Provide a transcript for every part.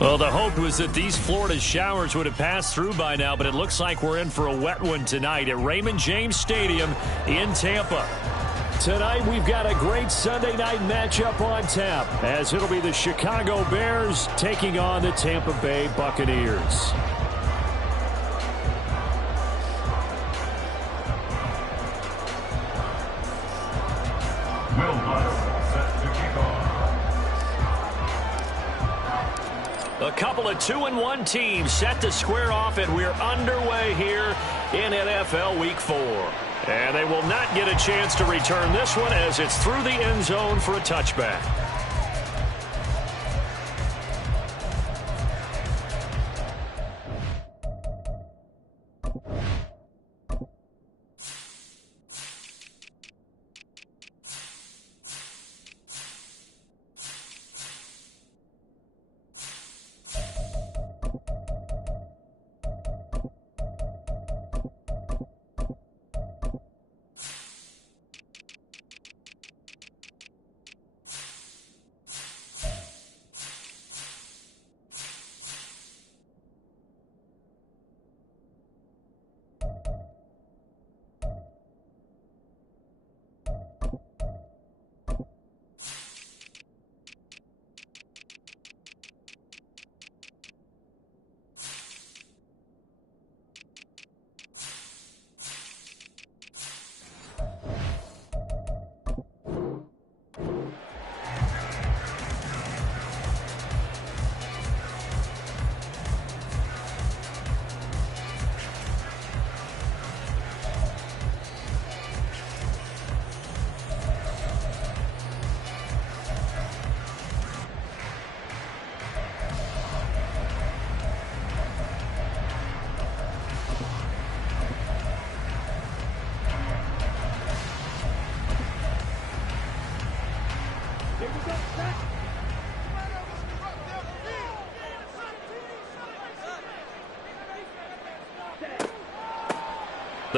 Well, the hope was that these Florida showers would have passed through by now, but it looks like we're in for a wet one tonight at Raymond James Stadium in Tampa. Tonight, we've got a great Sunday night matchup on tap, as it'll be the Chicago Bears taking on the Tampa Bay Buccaneers. A couple of 2-1 teams set to square off, and we're underway here in NFL Week 4. And they will not get a chance to return this one as it's through the end zone for a touchback.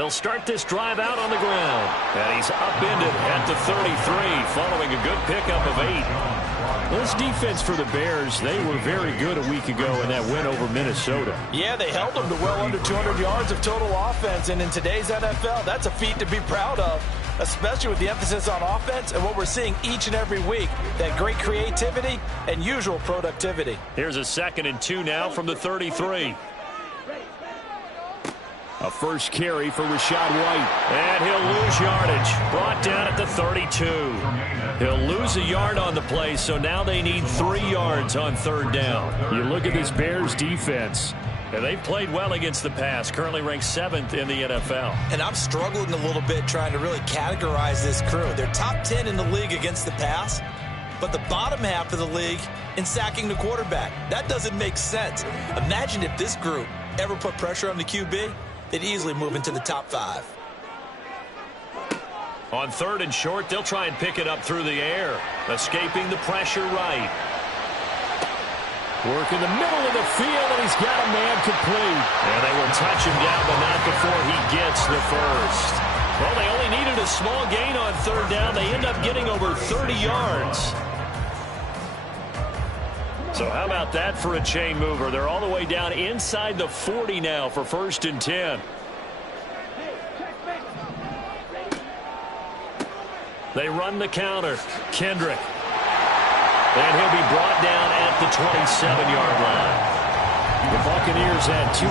They'll start this drive out on the ground. And he's upended at the 33 following a good pickup of 8. This defense for the Bears, they were very good a week ago in that win over Minnesota. Yeah, they held them to well under 200 yards of total offense. And in today's NFL, that's a feat to be proud of, especially with the emphasis on offense and what we're seeing each and every week, that great creativity and usual productivity. Here's a 2nd and 2 now from the 33. A first carry for Rachaad White. And he'll lose yardage. Brought down at the 32. He'll lose a yard on the play, so now they need 3 yards on 3rd down. You look at this Bears defense, and they've played well against the pass, currently ranked 7th in the NFL. And I'm struggling a little bit trying to really categorize this crew. They're top 10 in the league against the pass, but the bottom half of the league in sacking the quarterback. That doesn't make sense. Imagine if this group ever put pressure on the QB, they'd easily move into the top 5. On 3rd and short, they'll try and pick it up through the air. Escaping the pressure right. Work in the middle of the field, and he's got a man complete. And they will touch him down, but not before he gets the first. Well, they only needed a small gain on third down. They end up getting over 30 yards. So how about that for a chain mover? They're all the way down inside the 40 now for 1st and 10. They run the counter. Kendrick. And he'll be brought down at the 27-yard line. The Buccaneers had 2-1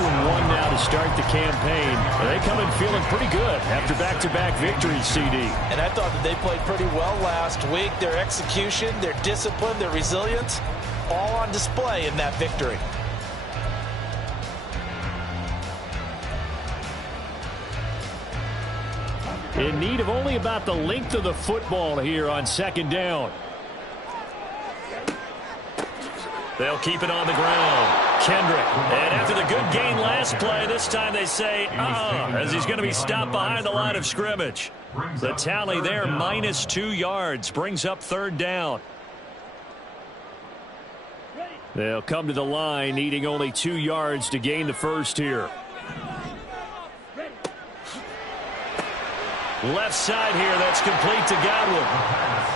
now to start the campaign. They come in feeling pretty good after back-to-back victories, CD. And I thought that they played pretty well last week. Their execution, their discipline, their resilience, all on display in that victory. In need of only about the length of the football here on 2nd down. They'll keep it on the ground. Kendrick. And after the good gain last play, this time they say, as he's going to be stopped behind the line of scrimmage. The tally there, -2 yards, brings up 3rd down. They'll come to the line, needing only 2 yards to gain the first here. Left side here, that's complete to Godwin.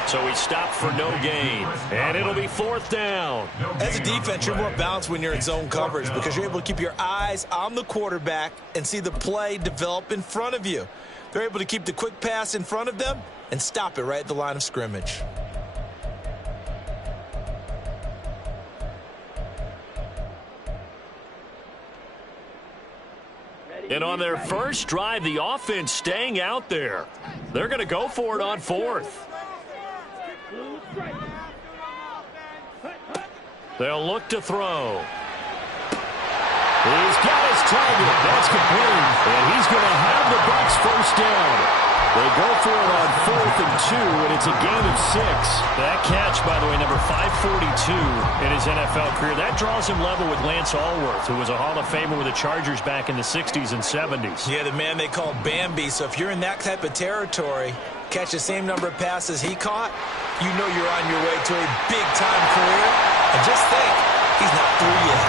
So he stopped for no gain. And it'll be 4th down. As a defense, you're more balanced when you're in zone coverage because you're able to keep your eyes on the quarterback and see the play develop in front of you. They're able to keep the quick pass in front of them and stop it right at the line of scrimmage. And on their first drive, the offense staying out there. They're going to go for it on 4th. They'll look to throw. He's got his target. That's complete. And he's going to have the Bucs first down. They go for it on 4th and 2, and it's a gain of 6. That catch, by the way, number 542 in his NFL career. That draws him level with Lance Allworth, who was a Hall of Famer with the Chargers back in the 60s and 70s. Yeah, the man they called Bambi. So if you're in that type of territory, catch the same number of passes he caught, you know you're on your way to a big-time career. And just think, he's not through yet.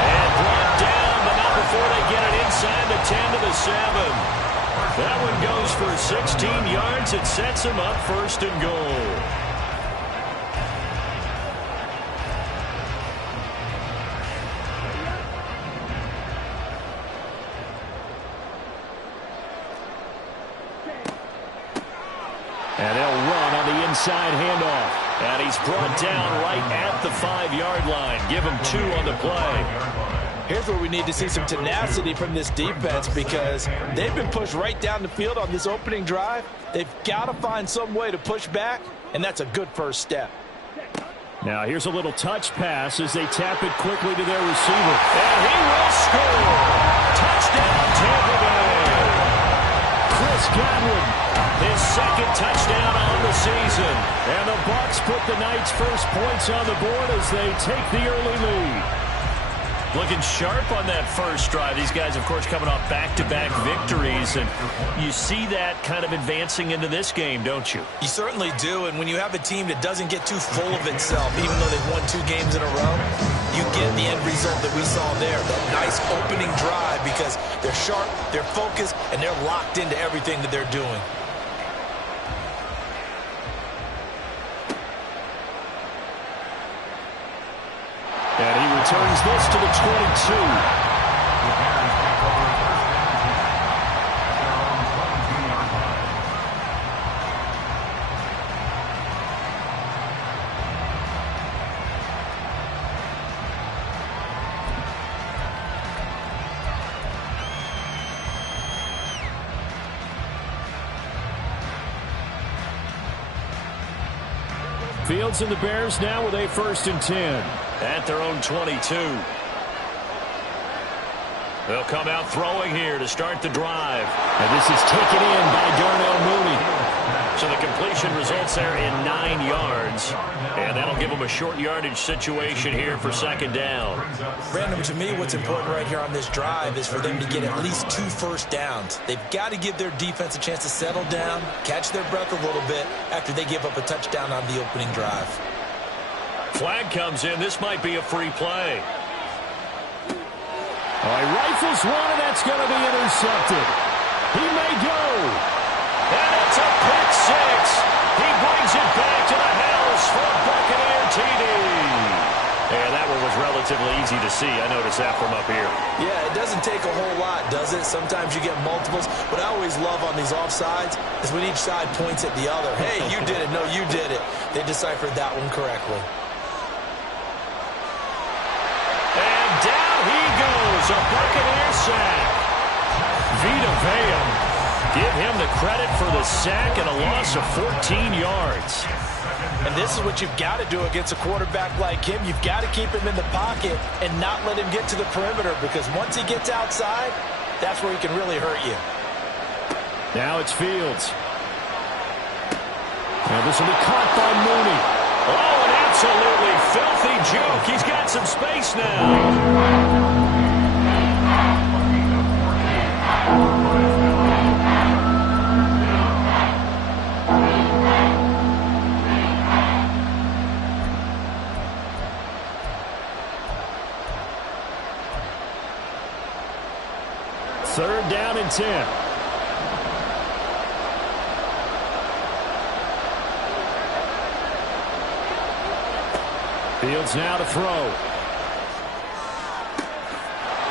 And brought down, but not before they get it inside the 10 to the 7. That one goes for 16 yards. It sets him up 1st and goal. And they'll run on the inside handoff. And he's brought down right at the 5-yard line. Give him 2 on the play. Here's where we need to see some tenacity from this defense because they've been pushed right down the field on this opening drive. They've got to find some way to push back, and that's a good first step. Now here's a little touch pass as they tap it quickly to their receiver. And he will score! Touchdown, Tampa Bay! Chris Godwin, his 2nd touchdown on the season. And the Bucs put the Knights' first points on the board as they take the early lead. Looking sharp on that first drive. These guys, of course, coming off back-to-back victories, and you see that kind of advancing into this game, don't you? You certainly do, and when you have a team that doesn't get too full of itself, even though they've won 2 games in a row, you get the end result that we saw there, that nice opening drive because they're sharp, they're focused, and they're locked into everything that they're doing. And he returns this to the 22. Fields and the Bears now with a 1st and 10. At their own 22. They'll come out throwing here to start the drive. And this is taken in by Darnell Mooney. So the completion results there in 9 yards. And that'll give them a short yardage situation here for 2nd down. Brandon, to me, what's important right here on this drive is for them to get at least 2 first downs. They've got to give their defense a chance to settle down, catch their breath a little bit after they give up a touchdown on the opening drive. Flag comes in. This might be a free play. Oh, he rifles one, and that's going to be intercepted. He may go. And it's a pick six. He brings it back to the house for a Buccaneer TD. And that one was relatively easy to see. I noticed that from up here. Yeah, it doesn't take a whole lot, does it? Sometimes you get multiples. What I always love on these offsides is when each side points at the other. Hey, you did it. No, you did it. They deciphered that one correctly. And down he goes. A Buccaneer sack. Vita Vea. Give him the credit for the sack and a loss of 14 yards. And this is what you've got to do against a quarterback like him. You've got to keep him in the pocket and not let him get to the perimeter, because once he gets outside, that's where he can really hurt you. Now it's Fields. And this will be caught by Mooney. Oh, an absolutely filthy joke. He's got some space now. Third down and 10. Fields now to throw.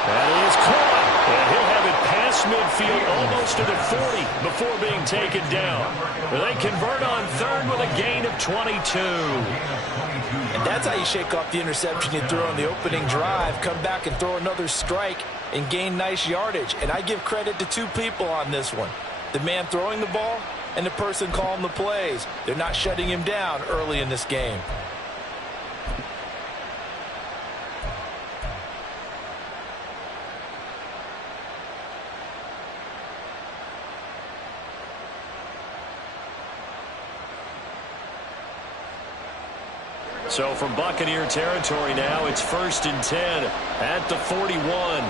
That is caught. And he'll have it past midfield almost to the 40 before being taken down. They convert on third with a gain of 22. And that's how you shake off the interception you threw on the opening drive. Come back and throw another strike and gain nice yardage. And I give credit to two people on this one. The man throwing the ball and the person calling the plays. They're not shutting him down early in this game. So from Buccaneer territory now, it's 1st and 10 at the 41.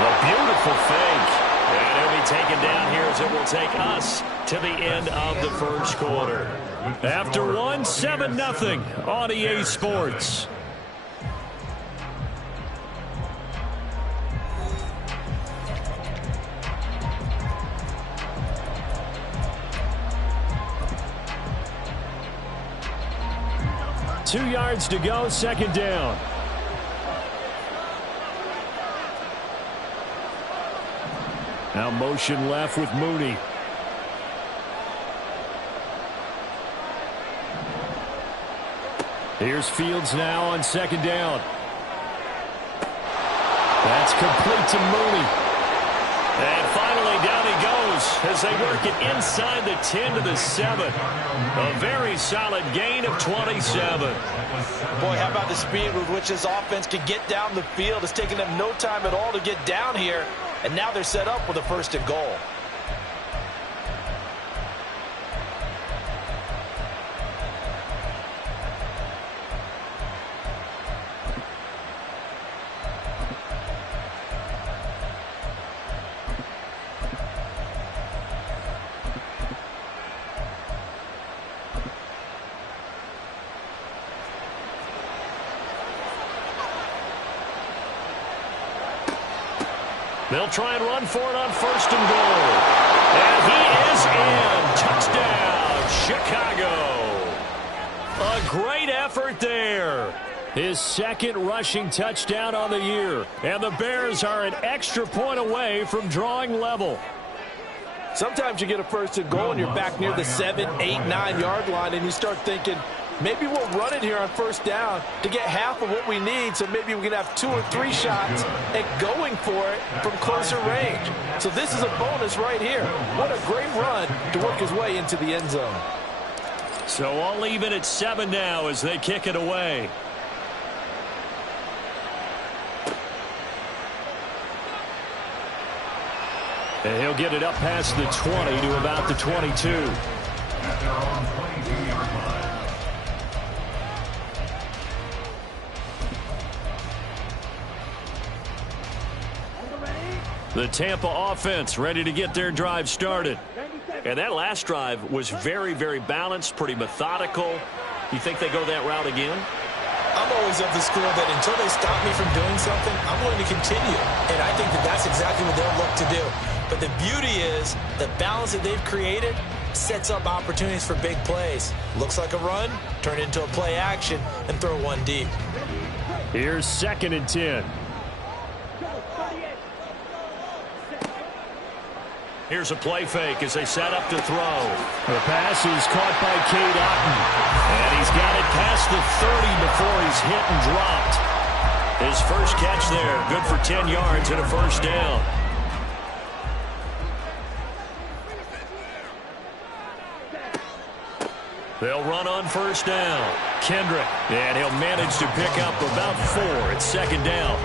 A beautiful fake. And he'll be taken down here as it will take us to the end of the first quarter. After one, 7-0 on EA Sports. Two yards to go, second down. Now motion left with Mooney. Here's Fields now on second down. That's complete to Mooney. And finally down he goes as they work it inside the 10 to the 7. A very solid gain of 27. Boy, how about the speed with which this offense can get down the field? It's taken them no time at all to get down here. And now they're set up with a 1st and goal. They'll try and run for it on 1st and goal. And he is in. Touchdown, Chicago. A great effort there. His second rushing touchdown on the year. And the Bears are an extra point away from drawing level. Sometimes you get a 1st and goal and you're back near the 7, 8, 9-yard line, and you start thinking, maybe we'll run it here on 1st down to get half of what we need, so maybe we can have 2 or 3 shots at going for it from closer range. So this is a bonus right here. What a great run to work his way into the end zone. So all even at 7 now as they kick it away. And he'll get it up past the 20 to about the 22. The Tampa offense ready to get their drive started. And that last drive was very, very balanced, pretty methodical. You think they go that route again? I'm I'm always of the school that until they stop me from doing something, I'm willing to continue. And I think that that's exactly what they'll look to do. But the beauty is the balance that they've created sets up opportunities for big plays. Looks like a run, turn it into a play action, and throw one deep. Here's 2nd and 10. Here's a play fake as they set up to throw. The pass is caught by Cade Otton. And he's got it past the 30 before he's hit and dropped. His first catch there, good for 10 yards and a first down. They'll run on first down. Kendrick, and he'll manage to pick up about 4 at 2nd down.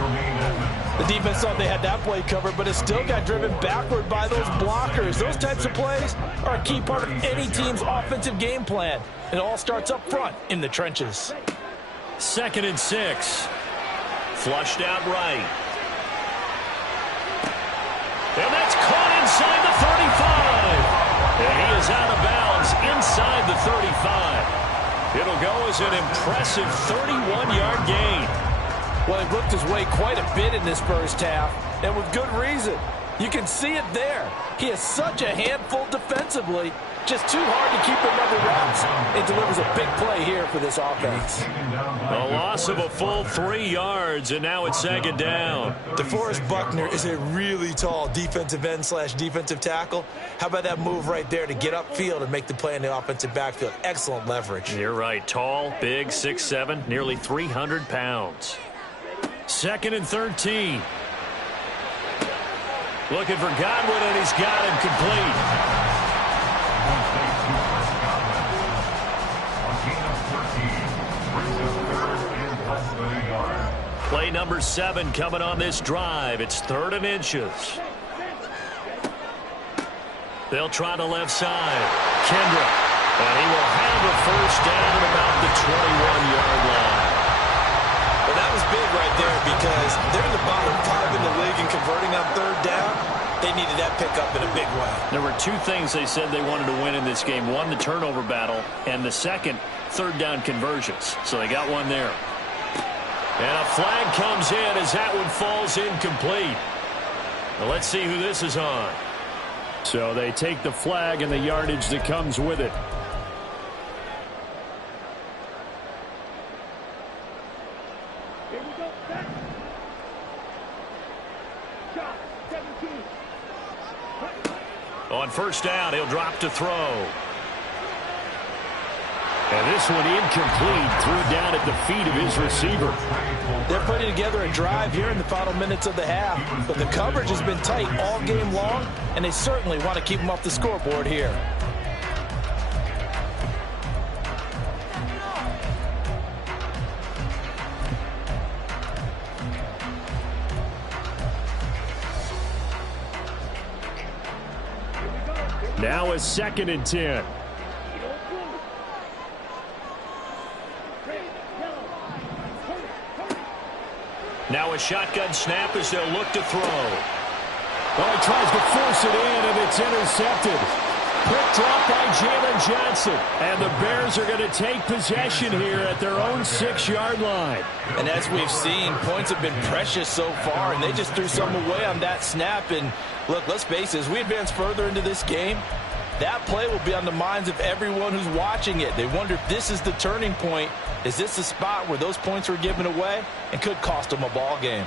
The defense thought they had that play covered, but it still got driven backward by those blockers. Those types of plays are a key part of any team's offensive game plan. It all starts up front in the trenches. 2nd and 6. Flushed out right. And that's caught inside the 35. And he is out of bounds inside the 35. It'll go as an impressive 31-yard gain. Well, he worked his way quite a bit in this first half, and with good reason. You can see it there. He is such a handful defensively. Just too hard to keep him under wraps. It delivers a big play here for this offense. A loss of a full 3 yards, and now it's 2nd down. DeForest Buckner is a really tall defensive end / defensive tackle. How about that move right there to get upfield and make the play in the offensive backfield? Excellent leverage. You're right. Tall, big, 6'7", nearly 300 pounds. 2nd and 13. Looking for Godwin, and he's got him complete. Play number 7 coming on this drive. It's 3rd and inches. They'll try the left side. Kendrick. And he will have a first down at about the 21-yard line. Well, that was big right there because they're in the bottom 5 in the league in converting on 3rd down. They needed that pickup in a big way. There were 2 things they said they wanted to win in this game. One, the turnover battle, and the second, 3rd down conversions. So they got one there. And a flag comes in as that one falls incomplete. Now let's see who this is on. So they take the flag and the yardage that comes with it. On first down, he'll drop to throw. And this one incomplete, threw down at the feet of his receiver. They're putting together a drive here in the final minutes of the half, but the coverage has been tight all game long, and they certainly want to keep them off the scoreboard here. Now a 2nd and 10. Now a shotgun snap as they'll look to throw. Well, he tries to force it in, and it's intercepted. Quick drop by Jalen Johnson. And the Bears are going to take possession here at their own 6-yard line. And as we've seen, points have been precious so far, and they just threw something away on that snap. And look, let's face it, as we advance further into this game, that play will be on the minds of everyone who's watching it. They wonder if this is the turning point. Is this the spot where those points were given away and could cost them a ball game?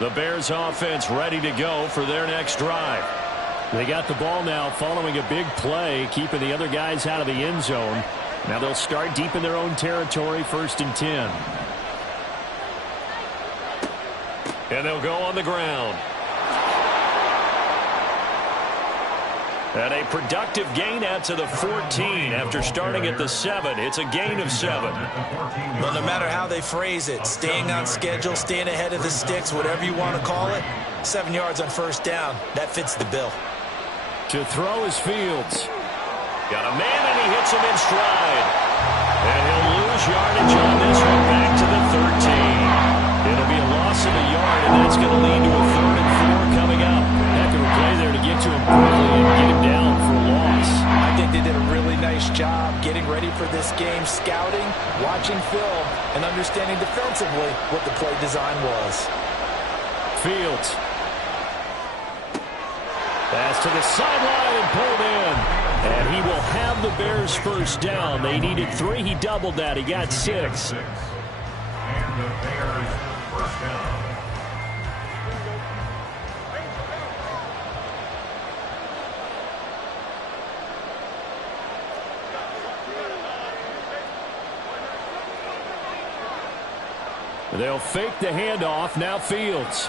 The Bears offense ready to go for their next drive. They got the ball now following a big play, keeping the other guys out of the end zone. Now they'll start deep in their own territory, 1st and 10. And they'll go on the ground. And a productive gain out to the 14 after starting at the 7. It's a gain of 7. Well, no matter how they phrase it, staying on schedule, staying ahead of the sticks, whatever you want to call it, 7 yards on first down, that fits the bill. To throw is Fields. Got a man, and he hits him in stride. And he'll lose yardage on this one back to the 13. It'll be a loss of a yard, and that's going to lead to a 3rd and 4 coming up. Heck of a play there to get to him quickly and get him down for a loss. I think they did a really nice job getting ready for this game, scouting, and understanding defensively what the play design was. Fields. Pass to the sideline and pulled in. And he will have the Bears first down. They needed 3. He doubled that. He got 6. And the Bears first down. They'll fake the handoff. Now Fields.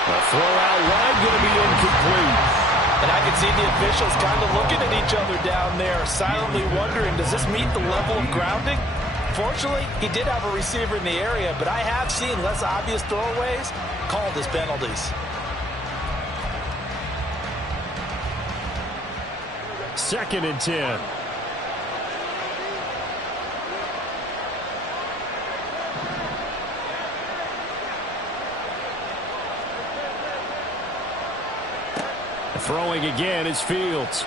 A throw out wide, going to be incomplete. And I can see the officials kind of looking at each other down there, silently wondering, does this meet the level of grounding? Fortunately, he did have a receiver in the area, but I have seen less obvious throwaways called as penalties. Second and 10. Throwing again is Fields.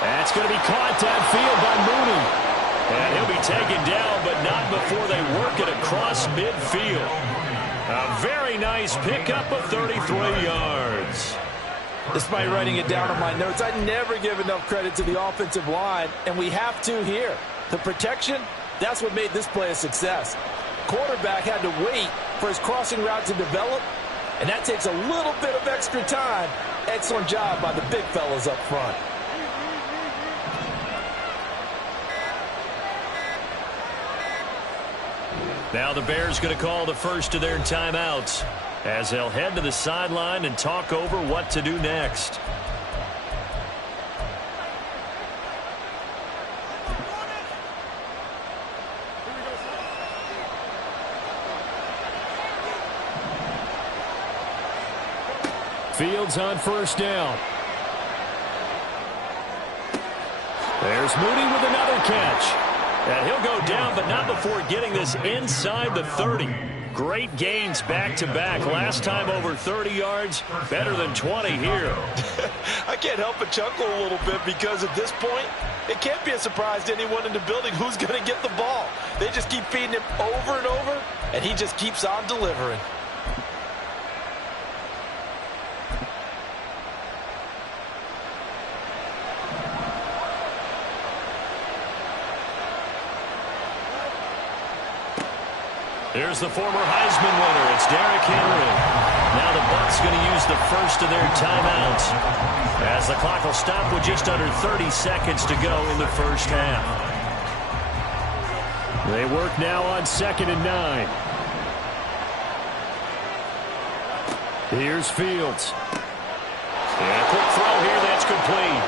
That's going to be caught downfield by Mooney. And he'll be taken down, but not before they work it across midfield. A very nice pickup of 33 yards. Despite writing it down on my notes, I never give enough credit to the offensive line, and we have to here. The protection, that's what made this play a success. Quarterback had to wait for his crossing route to develop, and that takes a little bit of extra time. Excellent job by the big fellas up front. Now the Bears going to call the first of their timeouts as they'll head to the sideline and talk over what to do next. Fields on first down. There's Mooney with another catch. And he'll go down, but not before getting this inside the 30. Great gains back-to-back. Last time over 30 yards, better than 20 here. I can't help but chuckle a little bit because at this point, it can't be a surprise to anyone in the building who's going to get the ball. They just keep feeding him over and over, and he just keeps on delivering. Here's the former Heisman winner. It's Derrick Henry. Now the Bucs going to use the first of their timeouts as the clock will stop with just under 30 seconds to go in the first half. They work now on 2nd and 9. Here's Fields. And a quick throw here. That's complete.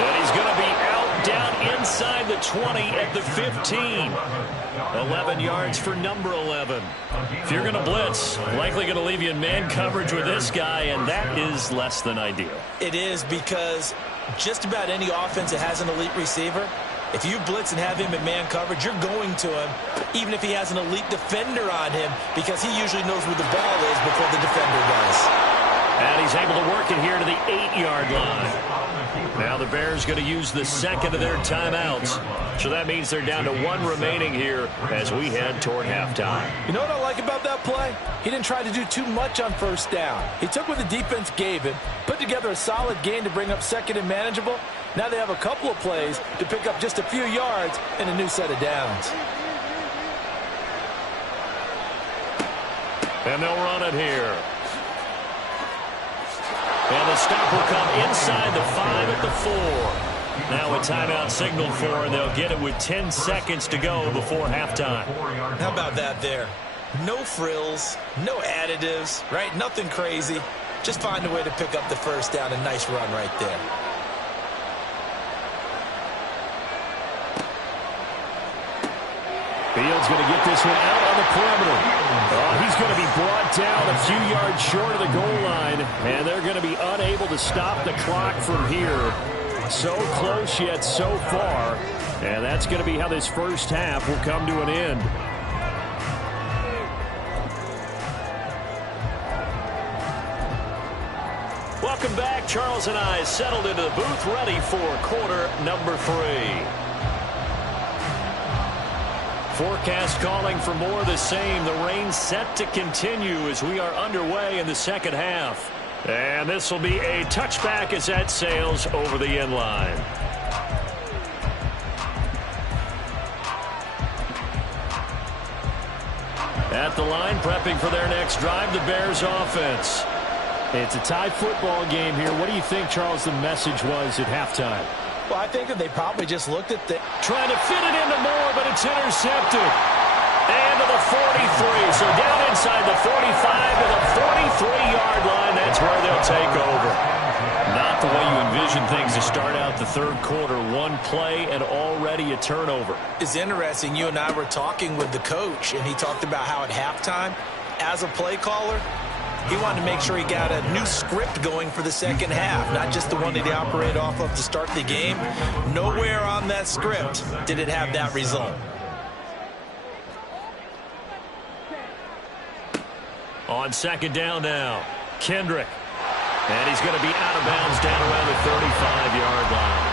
And he's going to be out down inside the 20 at the 15. 11 yards for number 11. If you're going to blitz, likely going to leave you in man coverage with this guy, and that is less than ideal. It is because just about any offense that has an elite receiver, if you blitz and have him in man coverage, you're going to him, even if he has an elite defender on him, because he usually knows where the ball is before the defender does. And he's able to work it here to the 8-yard line. Now the Bears going to use the second of their timeouts. So that means they're down to 1 remaining here as we head toward halftime. You know what I like about that play? He didn't try to do too much on first down. He took what the defense gave him, put together a solid gain to bring up second and manageable. Now they have a couple of plays to pick up just a few yards and a new set of downs. And they'll run it here. And the stop will come inside the 5 at the 4. Now a timeout signal for, and they'll get it with 10 seconds to go before halftime. How about that there? No frills, no additives, right? Nothing crazy. Just find a way to pick up the first down. A nice run right there. Fields going to get this one out on the perimeter. He's going to be brought down a few yards short of the goal line, and they're going to be unable to stop the clock from here. So close yet so far, and that's going to be how this first half will come to an end. Welcome back Charles and I settled into the booth, ready for quarter number 3. Forecast calling for more of the same. The rain set to continue as we are underway in the second half. And this will be a touchback as that sails over the end line. At the line, prepping for their next drive, the Bears offense. It's a tie football game here. What do you think, Charles, the message was at halftime? Well, I think that they probably just looked at the... Trying to fit it into Moore, but it's intercepted. And to the 43. So down inside the 45 to the 43-yard line. That's where they'll take over. Not the way you envision things to start out the third quarter. One play and already a turnover. It's interesting. You and I were talking with the coach, and he talked about how at halftime, as a play caller, he wanted to make sure he got a new script going for the second half, not just the one that he operated off of to start the game. Nowhere on that script did it have that result. On second down now, Kendrick. And he's going to be out of bounds down around the 35-yard line.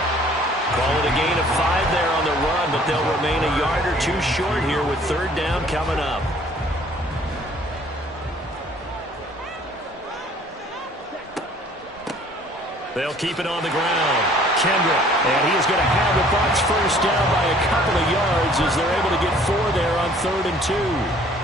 Call it a gain of 5 there on the run, but they'll remain a yard or two short here with third down coming up. They'll keep it on the ground. Kendrick, and he is going to have the Bucs first down by a couple of yards as they're able to get 4 there on 3rd and 2.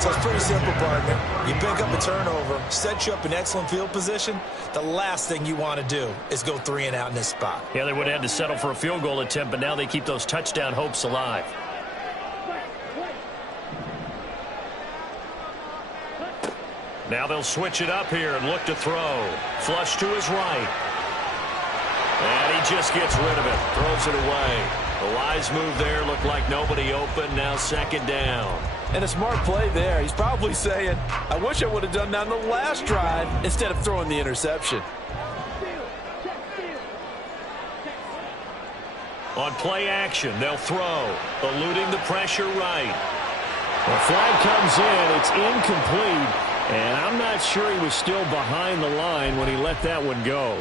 So it's pretty simple, partner. You pick up a turnover, set you up in excellent field position. The last thing you want to do is go 3 and out in this spot. Yeah, they would have had to settle for a field goal attempt, but now they keep those touchdown hopes alive. Now they'll switch it up here and look to throw. Flush to his right. And he just gets rid of it. Throws it away. The wise move there. Looked like nobody open. Now second down. And a smart play there. He's probably saying, I wish I would have done that on the last drive instead of throwing the interception. On play action, they'll throw. Eluding the pressure right. The flag comes in. It's incomplete. And I'm not sure he was still behind the line when he let that one go.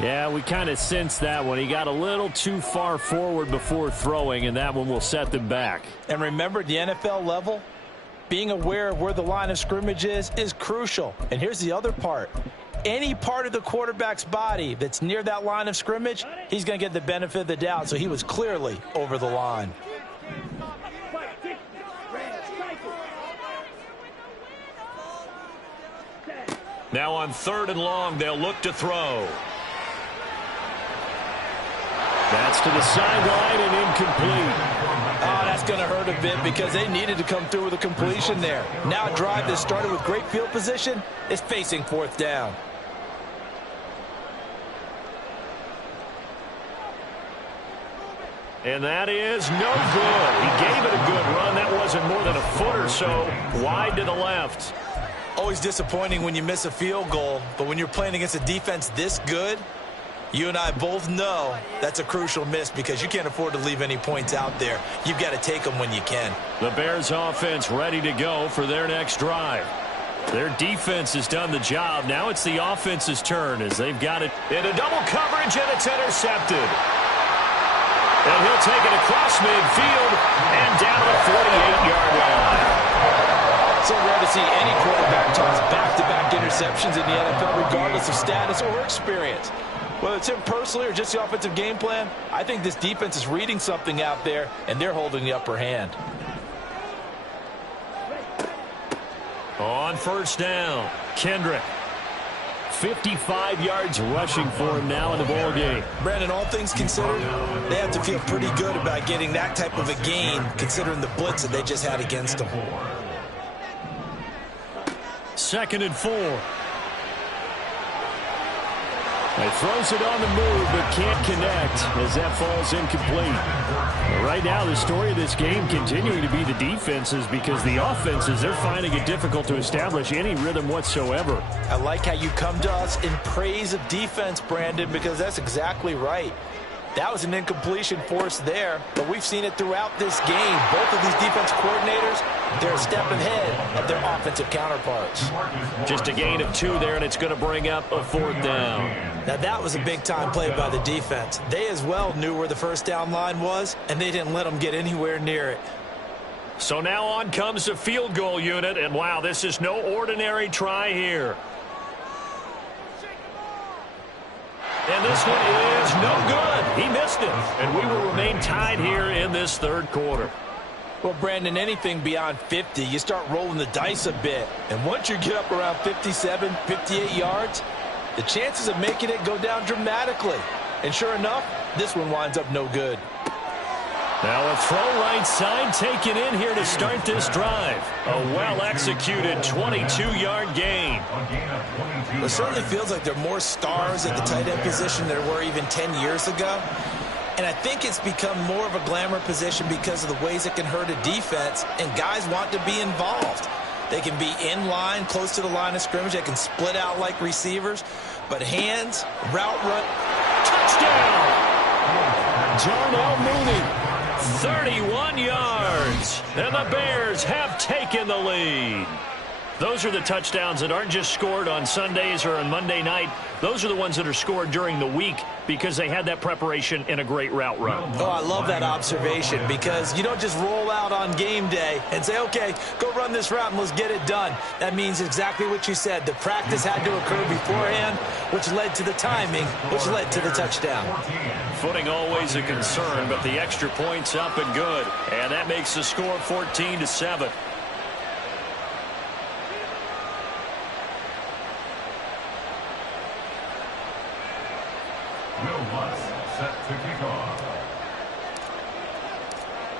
Yeah, we kind of sensed that one. He got a little too far forward before throwing, and that one will set them back. And remember, at the NFL level, being aware of where the line of scrimmage is crucial. And here's the other part. Any part of the quarterback's body that's near that line of scrimmage, he's going to get the benefit of the doubt. So he was clearly over the line. Now on 3rd and long, they'll look to throw. That's to the sideline and incomplete. Oh, that's going to hurt a bit because they needed to come through with a completion there. Now a drive that started with great field position is facing 4th down. And that is no good. He gave it a good run. That wasn't more than a foot or so wide to the left. Always disappointing when you miss a field goal, but when you're playing against a defense this good, you and I both know that's a crucial miss because you can't afford to leave any points out there. You've got to take them when you can. The Bears offense ready to go for their next drive. Their defense has done the job. Now it's the offense's turn as they've got it into double coverage, and it's intercepted. And he'll take it across midfield and down to the 48-yard line. So rare to see any quarterback toss back-to-back interceptions in the NFL, regardless of status or experience. Whether it's him personally or just the offensive game plan, I think this defense is reading something out there, and they're holding the upper hand. On 1st down, Kendrick. 55 yards rushing for him now in the ball game. Brandon, all things considered, they have to feel pretty good about getting that type of a gain, considering the blitz that they just had against them. 2nd and 4. He throws it on the move, but can't connect as that falls incomplete. But right now, the story of this game continuing to be the defenses because the offenses, they're finding it difficult to establish any rhythm whatsoever. I like how you come to us in praise of defense, Brandon, because that's exactly right. That was an incompletion forced there, but we've seen it throughout this game. Both of these defense coordinators, they're a step ahead of their offensive counterparts. Just a gain of 2 there, and it's going to bring up a 4th down. Now, that was a big-time play by the defense. They as well knew where the first down line was, and they didn't let them get anywhere near it. So now on comes the field goal unit, and wow, this is no ordinary try here. And this one is no good. He missed it. And we will remain tied here in this 3rd quarter. Well, Brandon, anything beyond 50, you start rolling the dice a bit. And once you get up around 57, 58 yards, the chances of making it go down dramatically. And sure enough, this one winds up no good. Now a throw right side taken in here to start this drive. A well-executed 22-yard gain. It certainly feels like there are more stars at the tight end position than there were even 10 years ago. And I think it's become more of a glamour position because of the ways it can hurt a defense, and guys want to be involved. They can be in line, close to the line of scrimmage. They can split out like receivers. But hands, route run, touchdown! Darnell Mooney. 31 yards, and the Bears have taken the lead. Those are the touchdowns that aren't just scored on Sundays or on Monday night. Those are the ones that are scored during the week because they had that preparation in a great route run. Oh, I love that observation because you don't just roll out on game day and say, okay, go run this route and let's get it done. That means exactly what you said. The practice had to occur beforehand, which led to the timing, which led to the touchdown. Footing always a concern, but the extra point's up and good. And that makes the score 14-7.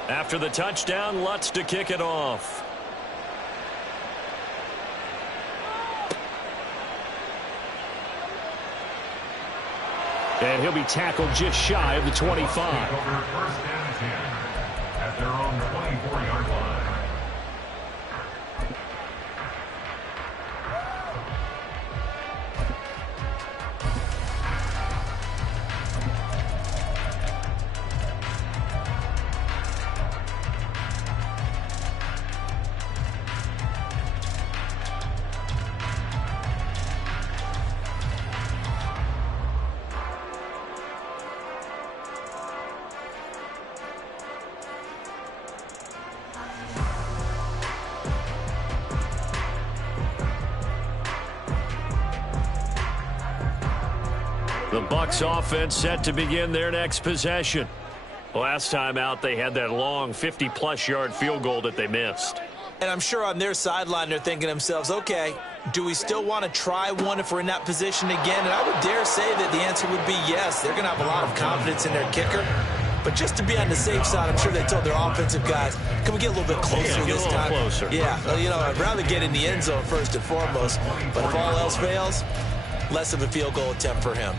After the touchdown, Lutz to kick it off. And he'll be tackled just shy of the 25. First and 10 at their own 24-yard line. The Bucs offense set to begin their next possession. Last time out, they had that long 50-plus yard field goal that they missed. And I'm sure on their sideline they're thinking to themselves, okay, do we still want to try one if we're in that position again? And I would dare say that the answer would be yes. They're going to have a lot of confidence in their kicker. But just to be on the safe side, I'm sure they told their offensive guys, can we get a little bit closer this time? Closer. Yeah, well, you know, I'd rather get in the end zone first and foremost. But if all else fails, less of a field goal attempt for him.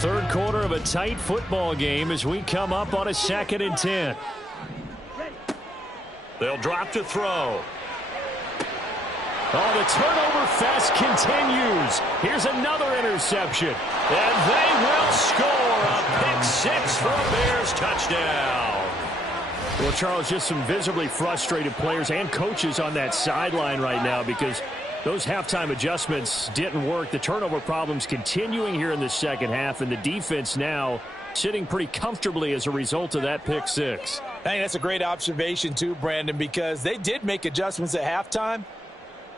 Third quarter of a tight football game as we come up on a 2nd and 10. They'll drop to throw. Oh, the turnover fest continues. Here's another interception. And they will score a pick 6 for a Bears touchdown. Well, Charles, just some visibly frustrated players and coaches on that sideline right now because those halftime adjustments didn't work. The turnover problems continuing here in the second half, and the defense now sitting pretty comfortably as a result of that pick 6. I think that's a great observation too, Brandon, because they did make adjustments at halftime.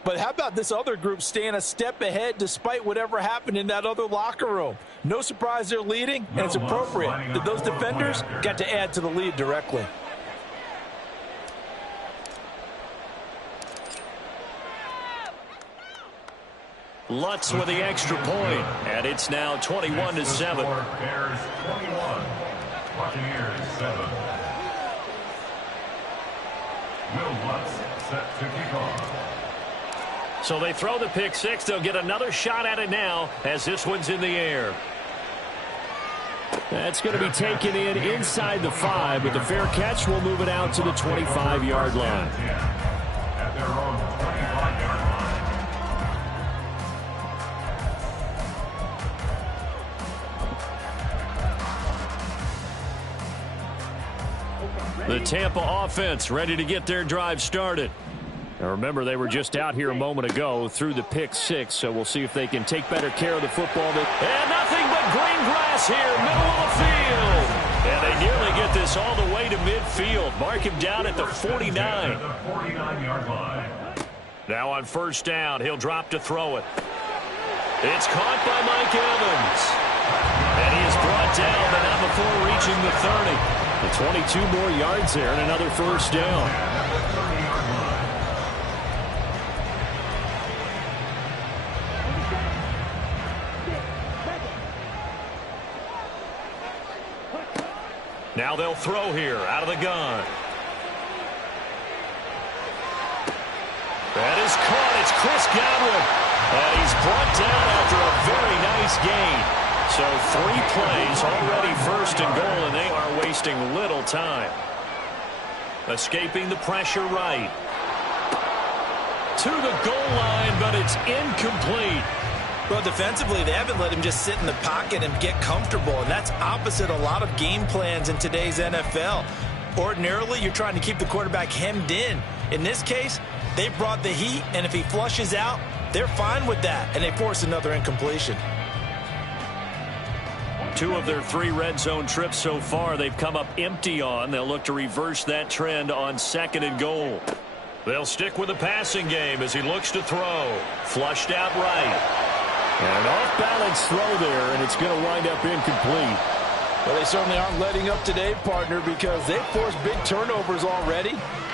But how about this other group staying a step ahead despite whatever happened in that other locker room? No surprise they're leading, and it's appropriate that those defenders got to add to the lead directly. Lutz with the extra point, and it's now 21-7. Bears 21, Buccaneers 7. Will Lutz set to kick off. So they throw the pick 6. They'll get another shot at it now as this one's in the air. That's going to be taken in inside the 5, but the fair catch will move it out to the 25-yard line. At their own 25-yard line. The Tampa offense ready to get their drive started. Now remember, they were just out here a moment ago through the pick six, so we'll see if they can take better care of the football. And nothing but green grass here, middle of the field. And they nearly get this all the way to midfield. Mark him down at the 49. The 49-yard line. Now on first down, he'll drop to throw it. It's caught by Mike Evans. And he is brought down, but not before reaching the 30. The 22 more yards there and another first down. Now they'll throw here out of the gun. That is caught. It's Chris Godwin. And he's brought down after a very nice gain. So 3 plays already first and goal, and they are wasting little time. Escaping the pressure right. To the goal line, but it's incomplete. Well, defensively, they haven't let him just sit in the pocket and get comfortable, and that's opposite a lot of game plans in today's NFL. Ordinarily, you're trying to keep the quarterback hemmed in. In this case, they brought the heat, and if he flushes out, they're fine with that, and they force another incompletion. 2 of their 3 red zone trips so far they've come up empty on. They'll look to reverse that trend on second and goal. They'll stick with the passing game as he looks to throw. Flushed out right. And an off-balance throw there, and it's going to wind up incomplete. Well, they certainly aren't letting up today, partner, because they've forced big turnovers already,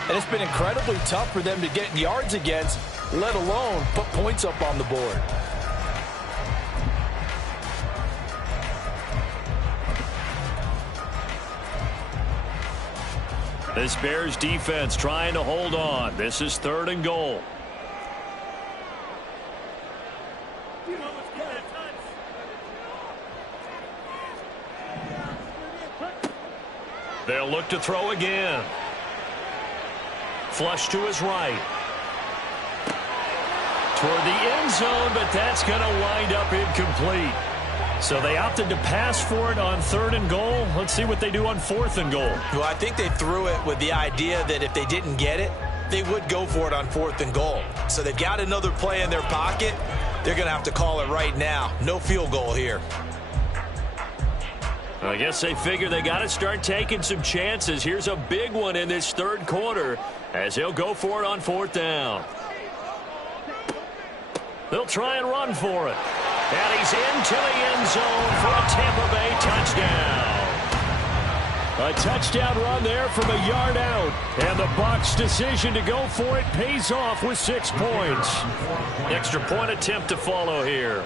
and it's been incredibly tough for them to get yards against, let alone put points up on the board. This Bears defense trying to hold on. This is 3rd and goal. They'll look to throw again. Flush to his right. Toward the end zone, but that's going to wind up incomplete. So they opted to pass for it on 3rd and goal. Let's see what they do on 4th and goal. Well, I think they threw it with the idea that if they didn't get it, they would go for it on 4th and goal. So they've got another play in their pocket. They're going to have to call it right now. No field goal here. I guess they figure they got to start taking some chances. Here's a big one in this 3rd quarter as they'll go for it on 4th down. They'll try and run for it. And he's into the end zone for a Tampa Bay touchdown. A touchdown run there from a yard out. And the Bucs' decision to go for it pays off with 6 points. Extra point attempt to follow here.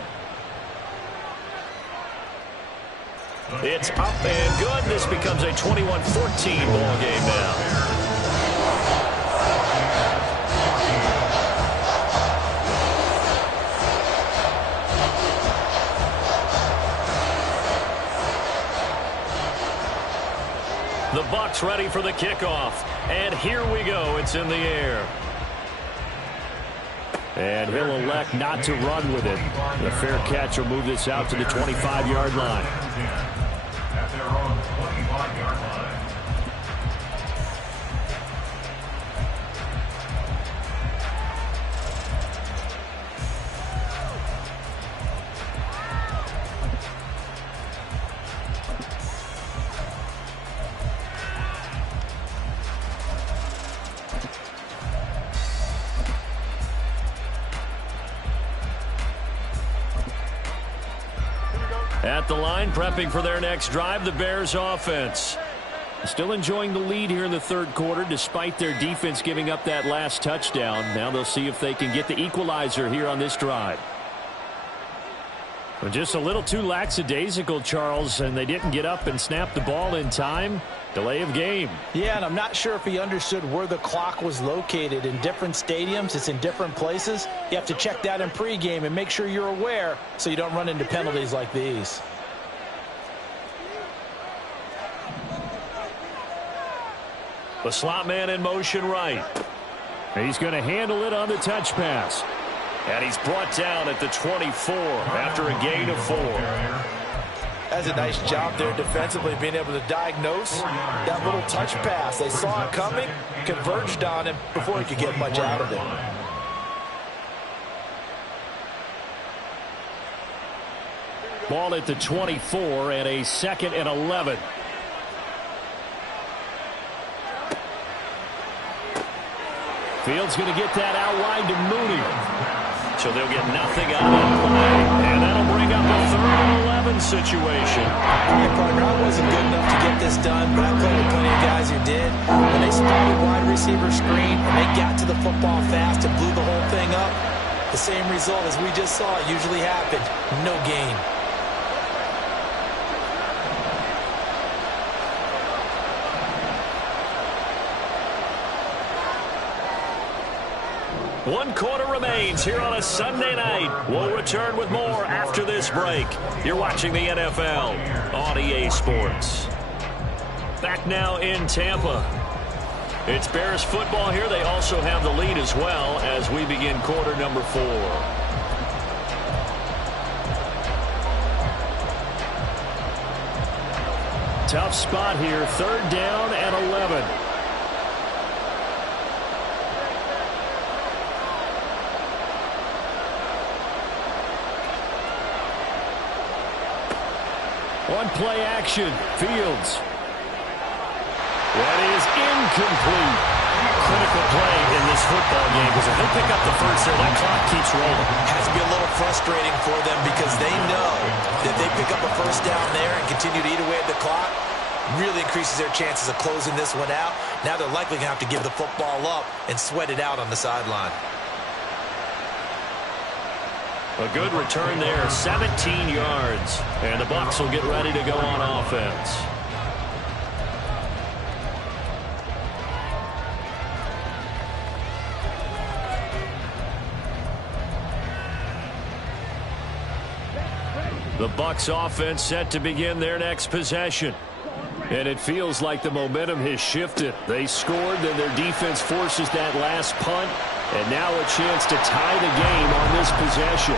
It's up and good. This becomes a 21-14 ball game now. The Bucs ready for the kickoff. And here we go. It's in the air. And he'll elect not to run with it. The fair catch will move this out to the 25-yard line. At their own 25-yard line. At the line, prepping for their next drive, the Bears offense. Still enjoying the lead here in the 3rd quarter, despite their defense giving up that last touchdown. Now they'll see if they can get the equalizer here on this drive. Well, just a little too lackadaisical, Charles, and they didn't get up and snap the ball in time. Delay of game. Yeah, and I'm not sure if he understood where the clock was located. In different stadiums, it's in different places. You have to check that in pregame and make sure you're aware so you don't run into penalties like these. The slot man in motion right. He's going to handle it on the touch pass. And he's brought down at the 24 after a gain of 4. That's a nice job there defensively, being able to diagnose that little touch pass. They saw it coming, converged on him before he could get much out of it. Ball at the 24 and a 2nd and 11. Fields going to get that out wide to Mooney. So they'll get nothing out of that play. And that'll bring up a 3rd and 11 situation. Yeah, partner, I wasn't good enough to get this done, but I played with plenty of guys who did. When they spotted wide receiver screen and they got to the football fast and blew the whole thing up, the same result as we just saw usually happened. No gain. One quarter remains here on a Sunday night. We'll return with more after this break. You're watching the NFL on EA Sports. Back now in Tampa. It's Bears football here. They also have the lead as well as we begin quarter number 4. Tough spot here. 3rd down and 11. One play action. Fields. That is incomplete. Critical play in this football game because if they pick up the first there, that clock keeps rolling. Has to be a little frustrating for them because they know that they pick up a first down there and continue to eat away at the clock, really increases their chances of closing this one out. Now they're likely going to have to give the football up and sweat it out on the sideline. A good return there, 17 yards. And the Bucs will get ready to go on offense. The Bucs offense set to begin their next possession. And it feels like the momentum has shifted. They scored, then their defense forces that last punt. And now a chance to tie the game on this possession.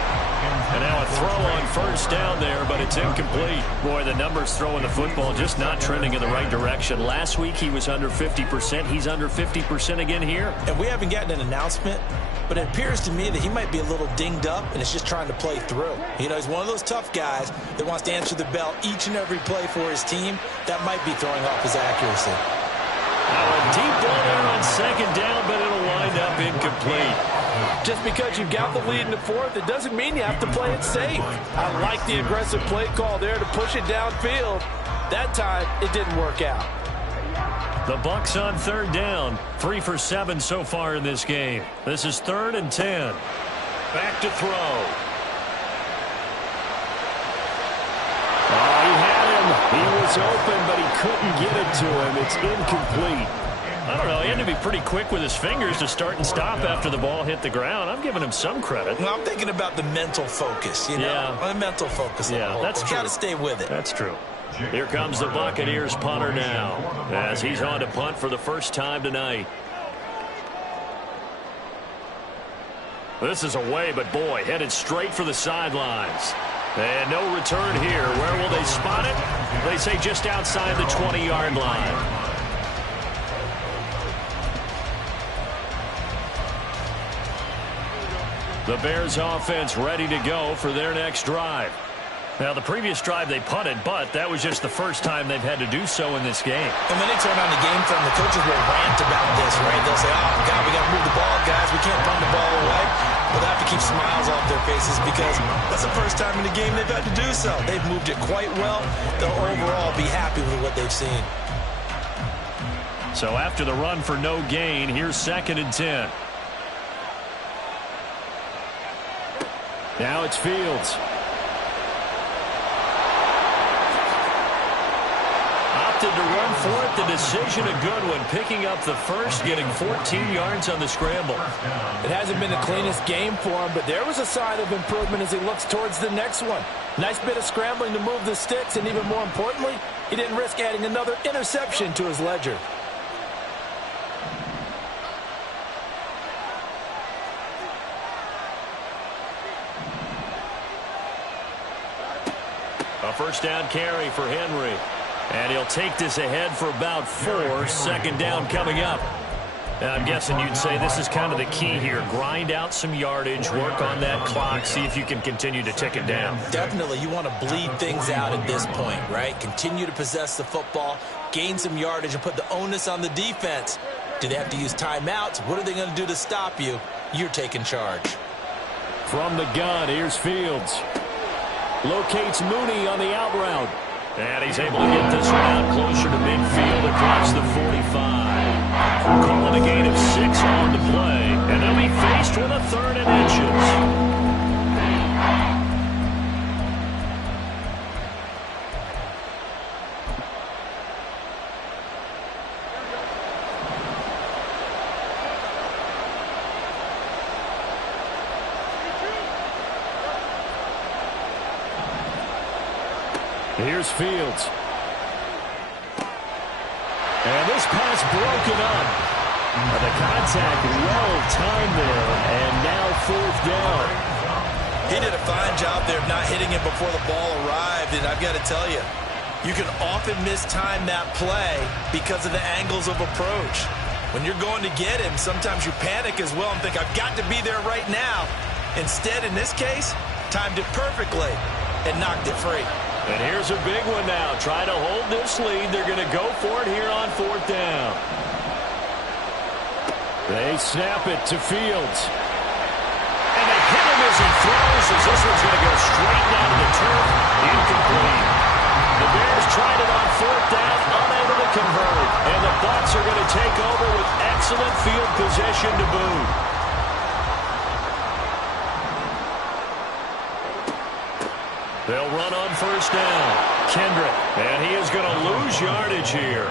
And now a throw on first down there, but it's incomplete. Boy, the numbers throwing the football just not trending in the right direction. Last week he was under 50%. He's under 50% again here. And we haven't gotten an announcement, but it appears to me that he might be a little dinged up and is just trying to play through. You know, he's one of those tough guys that wants to answer the bell each and every play for his team. That might be throwing off his accuracy. Now a deep ball there on 2nd down, but it'll wind up incomplete. Just because you've got the lead in the 4th, it doesn't mean you have to play it safe. I like the aggressive play call there to push it downfield. That time, it didn't work out. The Bucs on 3rd down, 3 for 7 so far in this game. This is 3rd and 10. Back to throw. Oh, he had him. He was open, but he couldn't get it to him. It's incomplete. I don't know. He had to be pretty quick with his fingers to start and stop after the ball hit the ground. I'm giving him some credit. Well, I'm thinking about the mental focus, you know? Yeah. The mental focus. Yeah, that's true. Got to stay with it. That's true. Here comes the Buccaneers punter now as he's on to punt for the first time tonight. This is away, but boy, headed straight for the sidelines. And no return here. Where will they spot it? They say just outside the 20-yard line. The Bears offense ready to go for their next drive. Now, the previous drive they punted, but that was just the first time they've had to do so in this game. And when they turn on the game film, the coaches will rant about this, right? They'll say, oh, God, we got to move the ball, guys. We can't punt the ball away. But they have to keep smiles off their faces because that's the first time in the game they've had to do so. They've moved it quite well. They'll overall be happy with what they've seen. So after the run for no gain, here's 2nd and 10. Now it's Fields. Opted to run for it. The decision a good one. Picking up the first, getting 14 yards on the scramble. It hasn't been the cleanest game for him, but there was a sign of improvement as he looks towards the next one. Nice bit of scrambling to move the sticks, and even more importantly, he didn't risk adding another interception to his ledger. A first down carry for Henry. And he'll take this ahead for about 4. Second down coming up. And I'm guessing you'd say this is kind of the key here. Grind out some yardage, work on that clock, see if you can continue to tick it down. Definitely, you want to bleed things out at this point, right? Continue to possess the football, gain some yardage, and put the onus on the defense. Do they have to use timeouts? What are they going to do to stop you? You're taking charge. From the gun, here's Fields. Locates Mooney on the out route. And he's able to get this one out closer to midfield across the 45. Calling a gain of 6 on the play. And they'll be faced with a 3rd and inches. Here's Fields. And this pass broken up. The contact well timed there, and now 4th down. He did a fine job there of not hitting him before the ball arrived, and I've got to tell you, you can often mistime that play because of the angles of approach. When you're going to get him, sometimes you panic as well and think, I've got to be there right now. Instead, in this case, timed it perfectly and knocked it free. And here's a big one now. Trying to hold this lead. They're going to go for it here on 4th down. They snap it to Fields. And they hit him as he throws, as this one's going to go straight down to the turf. Incomplete. The Bears tried it on 4th down, unable to convert. And the Bucs are going to take over with excellent field possession to boot. They'll run on 1st down. Kendrick. And he is going to lose yardage here.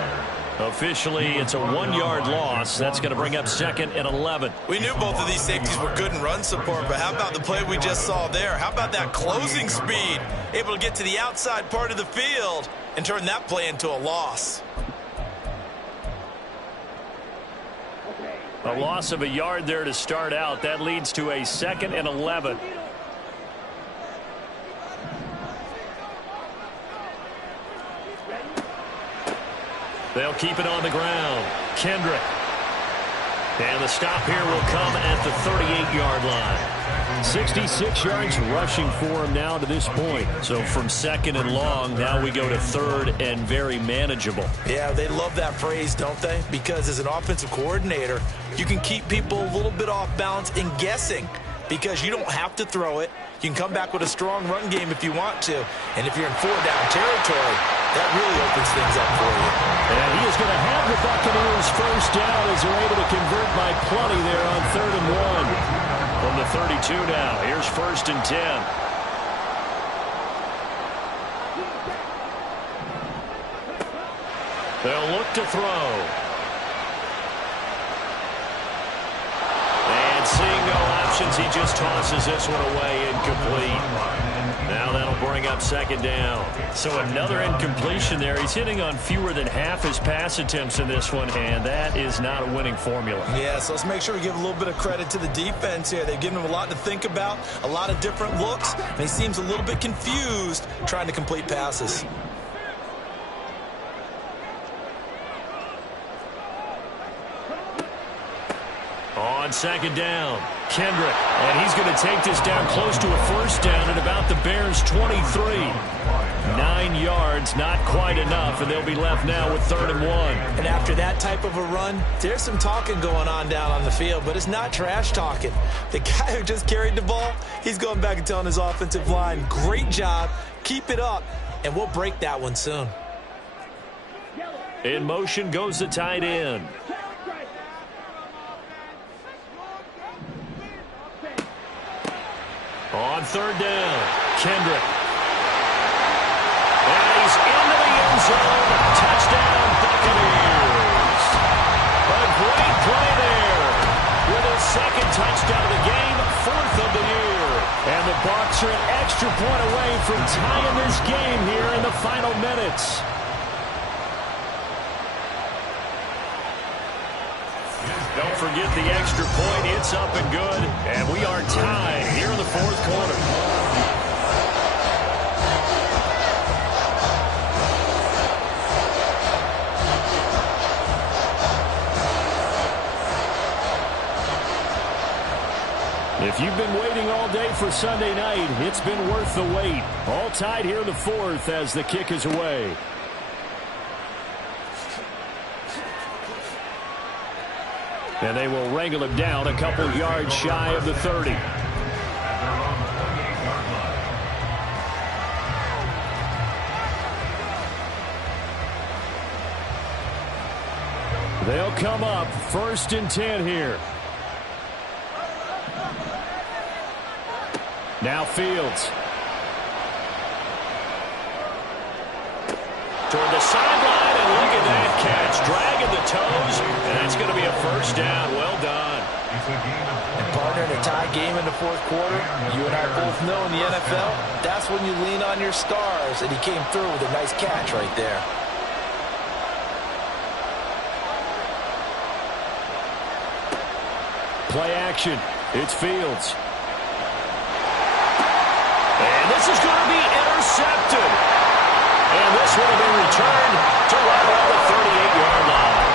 Officially, it's a 1-yard loss. That's going to bring up 2nd and 11. We knew both of these safeties were good in run support, but how about the play we just saw there? How about that closing speed? Able to get to the outside part of the field and turn that play into a loss. A loss of a yard there to start out. That leads to a 2nd and 11. They'll keep it on the ground. Kendrick. And the stop here will come at the 38-yard line. 66 yards rushing for him now to this point. So from 2nd and long, now we go to 3rd and very manageable. Yeah, they love that phrase, don't they? Because as an offensive coordinator, you can keep people a little bit off balance and guessing because you don't have to throw it. You can come back with a strong run game if you want to. And if you're in 4-down territory, that really opens things up for you. And he is going to have the Buccaneers 1st down as they're able to convert by plenty there on 3rd and 1. From the 32 now, here's 1st and 10. They'll look to throw. And seeing no options, he just tosses this one away, incomplete. Now that'll bring up 2nd down. So another incompletion there. He's hitting on fewer than half his pass attempts in this one, and that is not a winning formula. Yeah, so let's make sure we give a little bit of credit to the defense here. They've given him a lot to think about, a lot of different looks, and he seems a little bit confused trying to complete passes. On 2nd down, Kendrick. And he's going to take this down close to a 1st down at about the Bears' 23. 9 yards, not quite enough, and they'll be left now with 3rd and 1. And after that type of a run, there's some talking going on down on the field, but it's not trash talking. The guy who just carried the ball, he's going back and telling his offensive line, great job, keep it up, and we'll break that one soon. In motion goes the tight end. On 3rd down, Kendrick. And he's into the end zone. Touchdown, Buccaneers. A great play there. With his 2nd touchdown of the game, 4th of the year. And the Bucs are an extra point away from tying this game here in the final minutes. Don't forget the extra point. It's up and good. And we are tied here in the 4th quarter. If you've been waiting all day for Sunday night, it's been worth the wait. All tied here in the fourth as the kick is away. And they will wrangle him down a couple yards shy of the 30. They'll come up 1st and 10 here. Now Fields. Toward the sideline, and look at that catch. Dragging the toes, and that's going to be a first down. Well done. And partner, in a tie game in the fourth quarter, you and I both know in the NFL, that's when you lean on your stars, and he came through with a nice catch right there. Play action. It's Fields. And this is going to be intercepted. And this will be returned to right around the 38-yard line.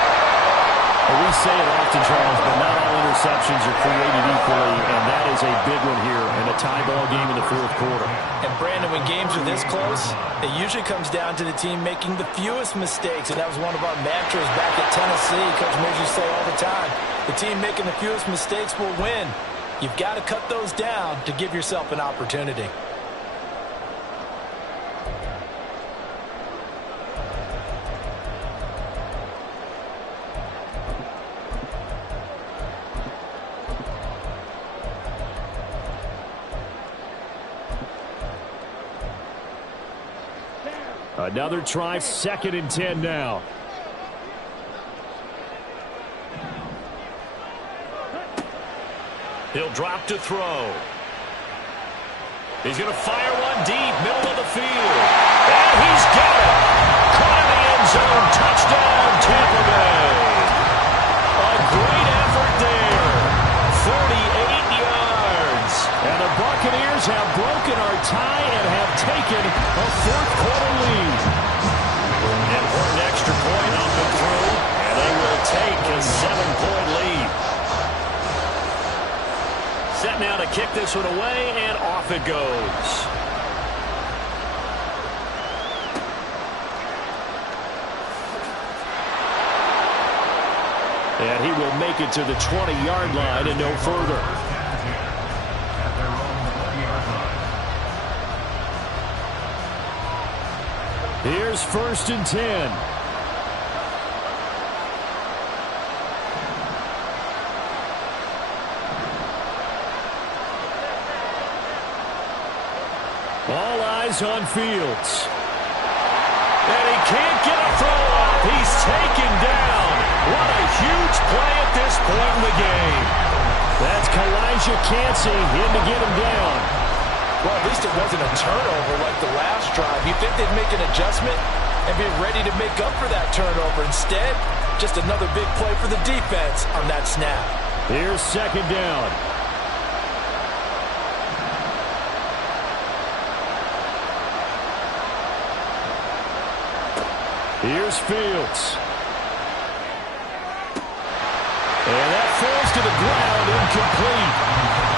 Well, we say it often, Charles, but not all interceptions are created equally, and that is a big one here in a tie ball game in the fourth quarter. And, Brandon, when games are this close, it usually comes down to the team making the fewest mistakes, and that was one of our mantras back at Tennessee. Coach Mears used to say all the time, the team making the fewest mistakes will win. You've got to cut those down to give yourself an opportunity. Another try, 2nd and 10 now. He'll drop to throw. He's going to fire one deep, middle of the field. And he's got it. Caught in the end zone. Touchdown, Tampa Bay. A great effort there. 38 yards. And the Buccaneers have broken our tie and have taken a fourth-quarter lead. Important extra point up and through, and they will take a 7-point lead. Set now to kick this one away, and off it goes. And he will make it to the 20-yard line and no further. Here's 1st and 10. All eyes on Fields. And he can't get a throw off. He's taken down. What a huge play at this point in the game. That's Kalijah Kancey in to get him down. Well, at least it wasn't a turnover like the last drive. You'd think they'd make an adjustment and be ready to make up for that turnover. Instead, just another big play for the defense on that snap. Here's 2nd down. Here's Fields. And that falls to the ground, incomplete.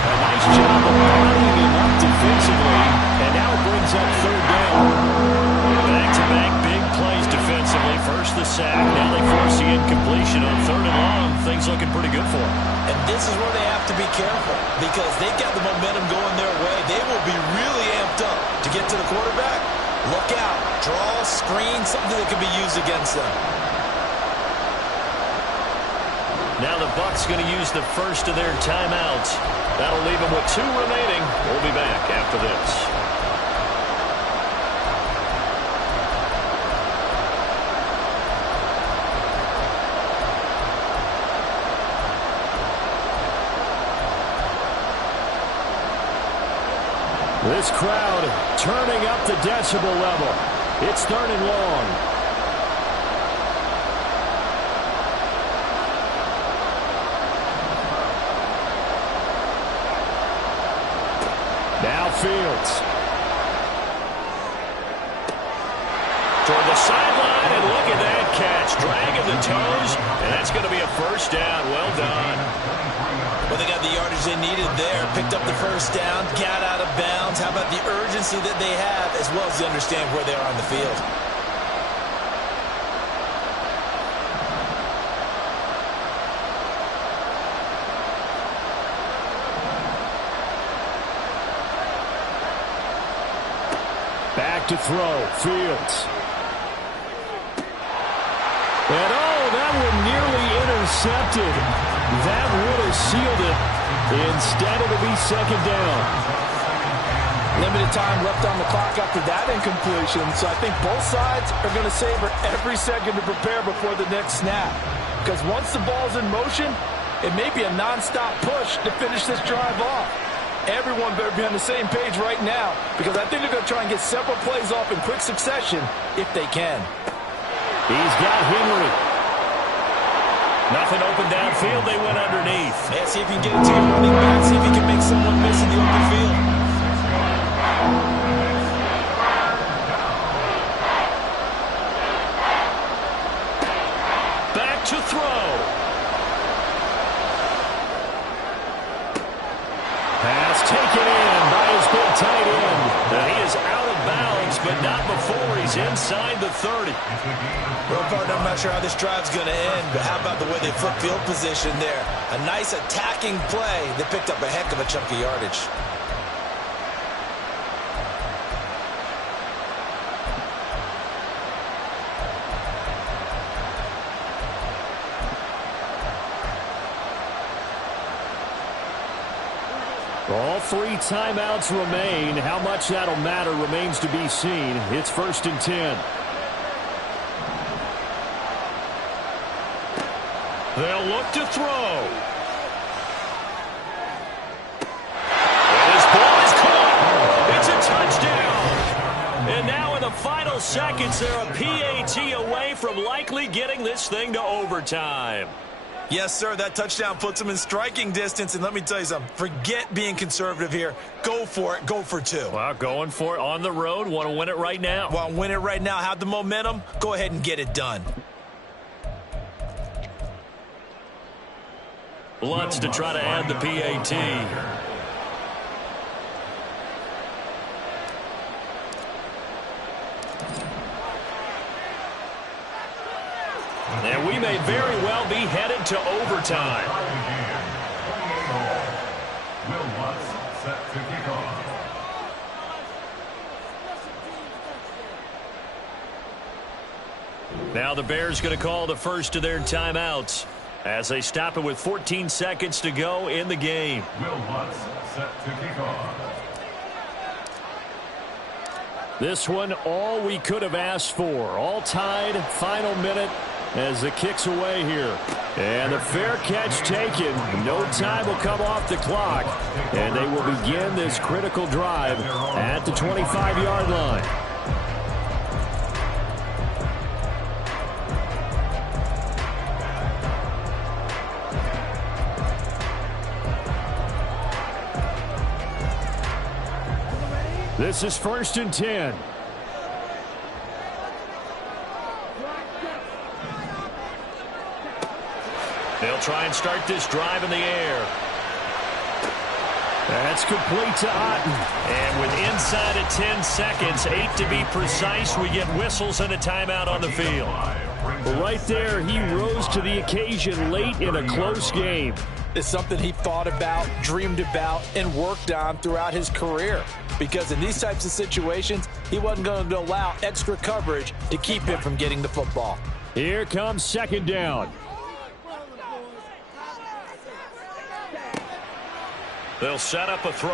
A nice job of bottling him up defensively, and now brings up 3rd down. Back-to-back big plays defensively. First the sack, now they force the incompletion on 3rd and long. Things looking pretty good for them. And this is where they have to be careful because they've got the momentum going their way. They will be really amped up to get to the quarterback. Look out. Draw, screen, something that can be used against them. Now the Bucs going to use the first of their timeouts. That'll leave them with 2 remaining. We'll be back after this. This crowd turning up the decibel level. It's 3rd and long. Now Fields. Toward the sideline, and look at that catch. Dragging the toes, and that's going to be a first down. Well done. Well, they got the yardage yardage they needed there. Picked up the first down, got out of bounds. How about the urgency that they have, as well as they understand where they are on the field? Back to throw, Fields. And that one nearly intercepted. That would have sealed it. Instead, it'll be second down. Limited time left on the clock after that incompletion, so I think both sides are going to savor every second to prepare before the next snap. Because once the ball's in motion, it may be a nonstop push to finish this drive off. Everyone better be on the same page right now, because I think they're going to try and get several plays off in quick succession if they can. He's got Henry. Nothing open downfield. They went underneath. Yeah, see if you can get it to your running back. See if you can make someone miss in the open field. Back to throw. Pass taken in by his big tight end. He is out of bounds, but not before he's inside the 30. Well, partner, I'm not sure how this drive's going to end, but how about the way they flip field position there? A nice attacking play that picked up a heck of a chunk of yardage. All 3 timeouts remain. How much that'll matter remains to be seen. It's 1st and 10. They'll look to throw. And his ball is caught. It's a touchdown. And now in the final seconds, they're a PAT away from likely getting this thing to overtime. Yes, sir, that touchdown puts them in striking distance. And let me tell you something, forget being conservative here. Go for it. Go for 2. Well, going for it on the road. Want to win it right now. Want to win it right now, have the momentum, go ahead and get it done. Lutz to try to add the PAT. And we may very well be headed to overtime. Will Lutz set to kick off. Now the Bears going to call the first of their timeouts as they stop it with 14 seconds to go in the game. Will Lutz set to kick off. This one, all we could have asked for. All tied, final minute as the kick's away here. And the fair catch taken. No time will come off the clock. And they will begin this critical drive at the 25-yard line. This is 1st and 10. They'll try and start this drive in the air. That's complete to Otten. And with inside of 10 seconds, 8 to be precise, we get whistles and a timeout on the field. Well, right there, he rose to the occasion late in a close game. It's something he thought about, dreamed about, and worked on throughout his career. Because in these types of situations, he wasn't going to allow extra coverage to keep him from getting the football. Here comes second down. They'll set up a throw.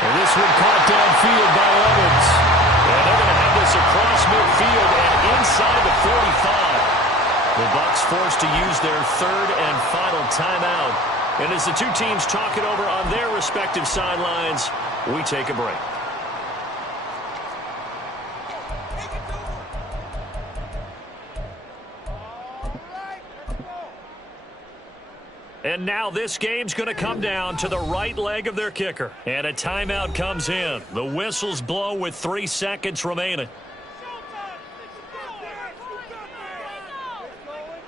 And this one caught downfield by Evans. And they're going to have this across midfield and inside the 45. The Bucs forced to use their third and final timeout. And as the two teams talk it over on their respective sidelines, we take a break. And now this game's going to come down to the right leg of their kicker. And a timeout comes in. The whistles blow with 3 seconds remaining.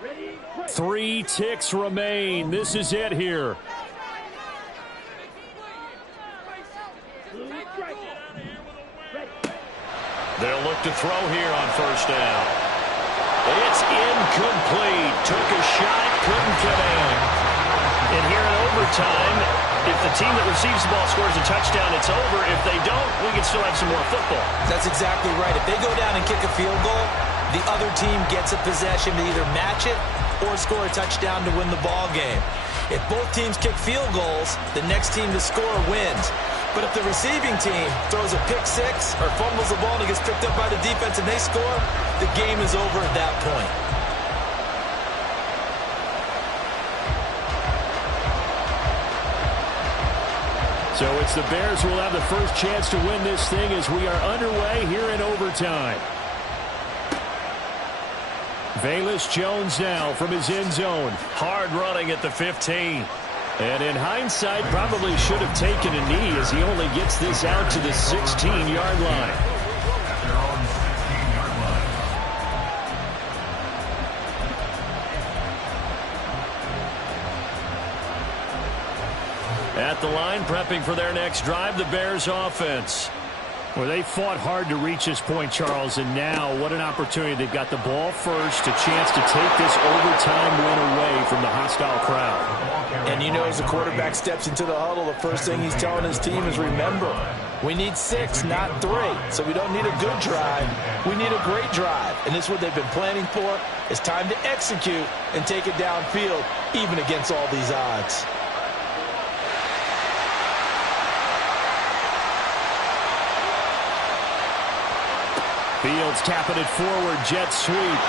Ready, go! 3 ticks remain. This is it here. They'll look to throw here on first down. It's incomplete. Took a shot, couldn't get in. And here in overtime, if the team that receives the ball scores a touchdown, it's over. If they don't, we can still have some more football. That's exactly right. If they go down and kick a field goal, the other team gets a possession to either match it or score a touchdown to win the ball game. If both teams kick field goals, the next team to score wins. But if the receiving team throws a pick six or fumbles the ball and it gets picked up by the defense and they score, the game is over at that point. So it's the Bears who will have the first chance to win this thing as we are underway here in overtime. Velus Jones now from his end zone. Hard running at the 15. And in hindsight, probably should have taken a knee as he only gets this out to the 16-yard line. At their own 16-yard line. At the line, prepping for their next drive, the Bears offense. Well, they fought hard to reach this point, Charles, and now what an opportunity. They've got the ball first, a chance to take this overtime win away from the hostile crowd. And you know, as the quarterback steps into the huddle, the first thing he's telling his team is, remember, we need 6, not 3. So we don't need a good drive. We need a great drive. And this is what they've been planning for. It's time to execute and take it downfield, even against all these odds. Fields tapping it forward, jet sweep.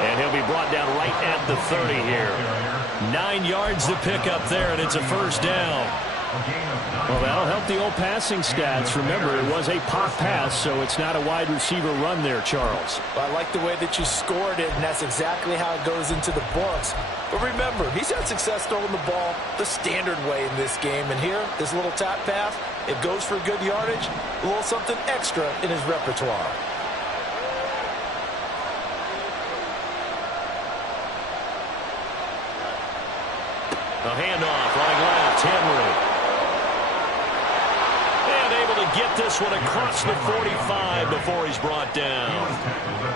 And he'll be brought down right at the 30 here. 9 yards to pick up there, and it's a first down. Well, that'll help the old passing stats. Remember, it was a pop pass, so it's not a wide receiver run there, Charles. Well, I like the way that you scored it, and that's exactly how it goes into the books. But remember, he's had success throwing the ball the standard way in this game. And here, this little tap pass, it goes for good yardage, a little something extra in his repertoire. A handoff, running left, Henry. And able to get this one across the 45 before he's brought down.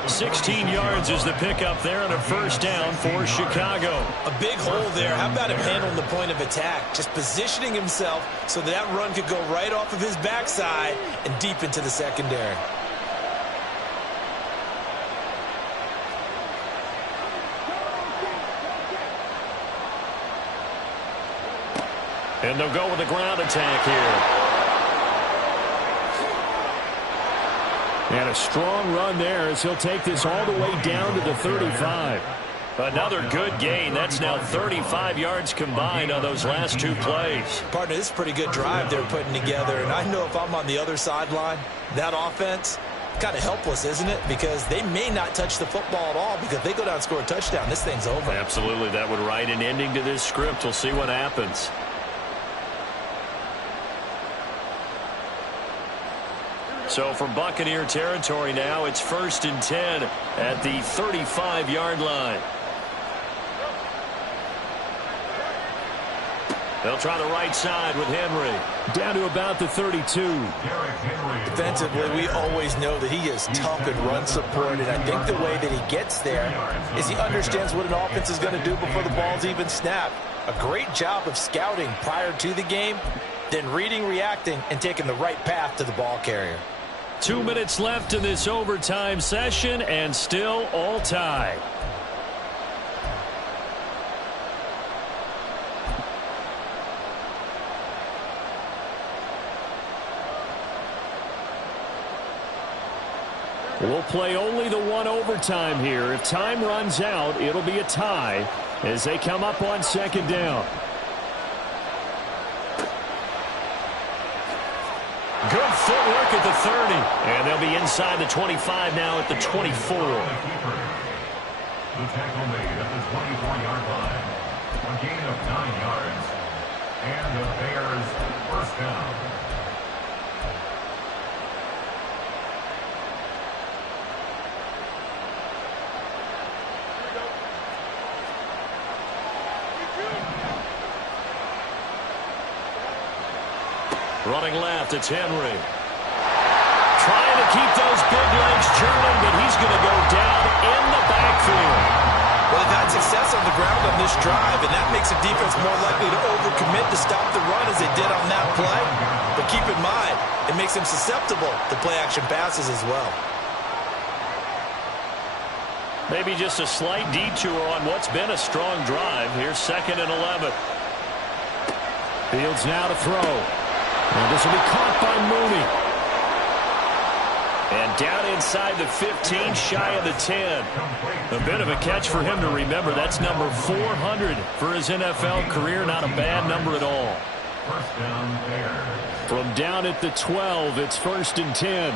16 yards is the pickup there and a first down for Chicago. A big hole there. How about him handling the point of attack? Just positioning himself so that run could go right off of his backside and deep into the secondary. And they'll go with the ground attack here. And a strong run there as he'll take this all the way down to the 35. Another good gain. That's now 35 yards combined on those last 2 plays. Partner, this is a pretty good drive they're putting together. And I know if I'm on the other sideline, that offense, kind of helpless, isn't it? Because they may not touch the football at all, because if they go down and score a touchdown, this thing's over. Absolutely. That would write an ending to this script. We'll see what happens. So from Buccaneer territory now, it's 1st and 10 at the 35-yard line. They'll try the right side with Henry. Down to about the 32. Defensively, we always know that he is tough in run support, and I think the way that he gets there is he understands what an offense is going to do before the ball's even snapped. A great job of scouting prior to the game, then reading, reacting, and taking the right path to the ball carrier. 2 minutes left in this overtime session, and still all tied. We'll play only the one overtime here. If time runs out, it'll be a tie as they come up on 2nd down. Good footwork at the 30. And they'll be inside the 25 now at the 24. The tackle made at the 24-yard line. A gain of 9 yards. And the Bears first down. Running left, it's Henry. Trying to keep those big legs churning, but he's going to go down in the backfield. Well, they've had success on the ground on this drive, and that makes a defense more likely to overcommit to stop the run as they did on that play. But keep in mind, it makes them susceptible to play-action passes as well. Maybe just a slight detour on what's been a strong drive. Here's 2nd and 11. Fields now to throw. And this will be caught by Mooney. And down inside the 15, shy of the 10. A bit of a catch for him to remember. That's number 400 for his NFL career. Not a bad number at all. First down, Bears. From down at the 12, it's 1st and 10.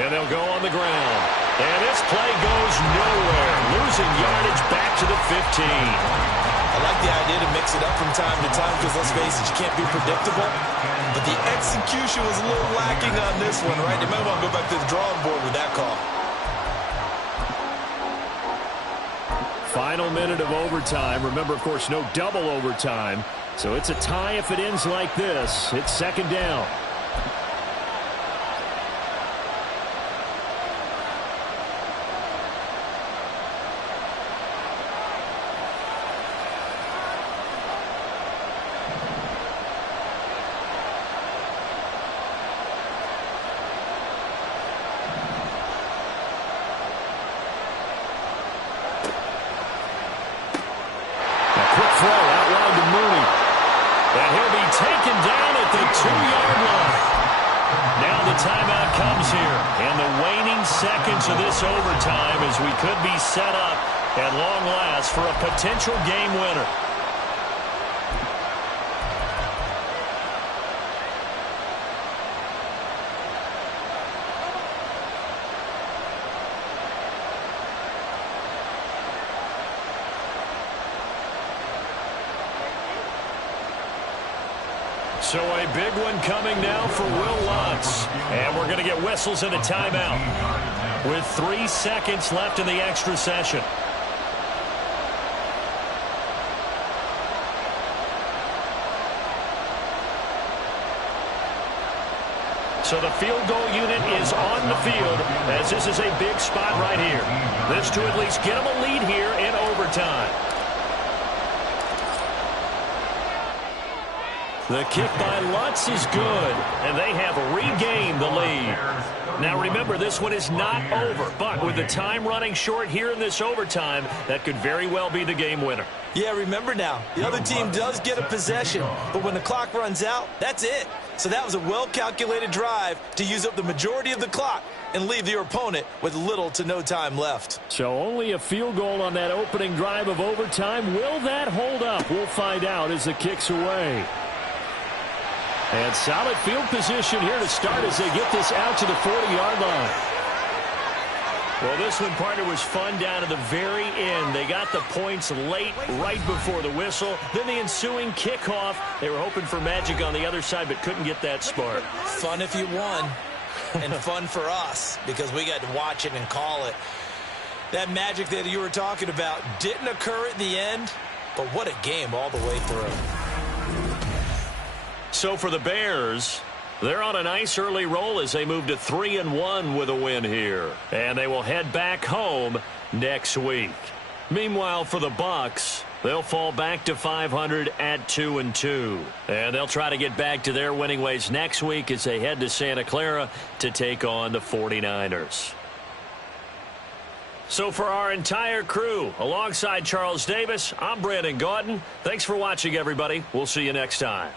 And they'll go on the ground. And this play goes nowhere. Losing yardage back to the 15. I like the idea to mix it up from time to time because, let's face it, you can't be predictable. But the execution was a little lacking on this one, right? They might want to go back to the drawing board with that call. Final minute of overtime. Remember, of course, no double overtime. So it's a tie if it ends like this. It's 2nd down. Of this overtime as we could be set up at long last for a potential game winner. So a big one coming now for Will Lutz. And we're going to get whistles and a timeout with 3 seconds left in the extra session. So the field goal unit is on the field as this is a big spot right here. This to at least get them a lead here in overtime. The kick by Lutz is good, and they have regained the lead. Now remember, this one is not over, but with the time running short here in this overtime, that could very well be the game winner. Yeah, remember now, the other team does get a possession, but when the clock runs out, that's it. So that was a well-calculated drive to use up the majority of the clock and leave your opponent with little to no time left. So only a field goal on that opening drive of overtime. Will that hold up? We'll find out as the kick's away. And solid field position here to start as they get this out to the 40-yard line. Well, this one, partner, was fun down to the very end. They got the points late, right before the whistle. Then the ensuing kickoff. They were hoping for magic on the other side, but couldn't get that spark. Fun if you won, and fun for us because we got to watch it and call it. That magic that you were talking about didn't occur at the end, but what a game all the way through. So for the Bears, they're on a nice early roll as they move to 3-1 with a win here. And they will head back home next week. Meanwhile, for the Bucs, they'll fall back to 500 at 2-2. And they'll try to get back to their winning ways next week as they head to Santa Clara to take on the 49ers. So for our entire crew, alongside Charles Davis, I'm Brandon Gaudin. Thanks for watching, everybody. We'll see you next time.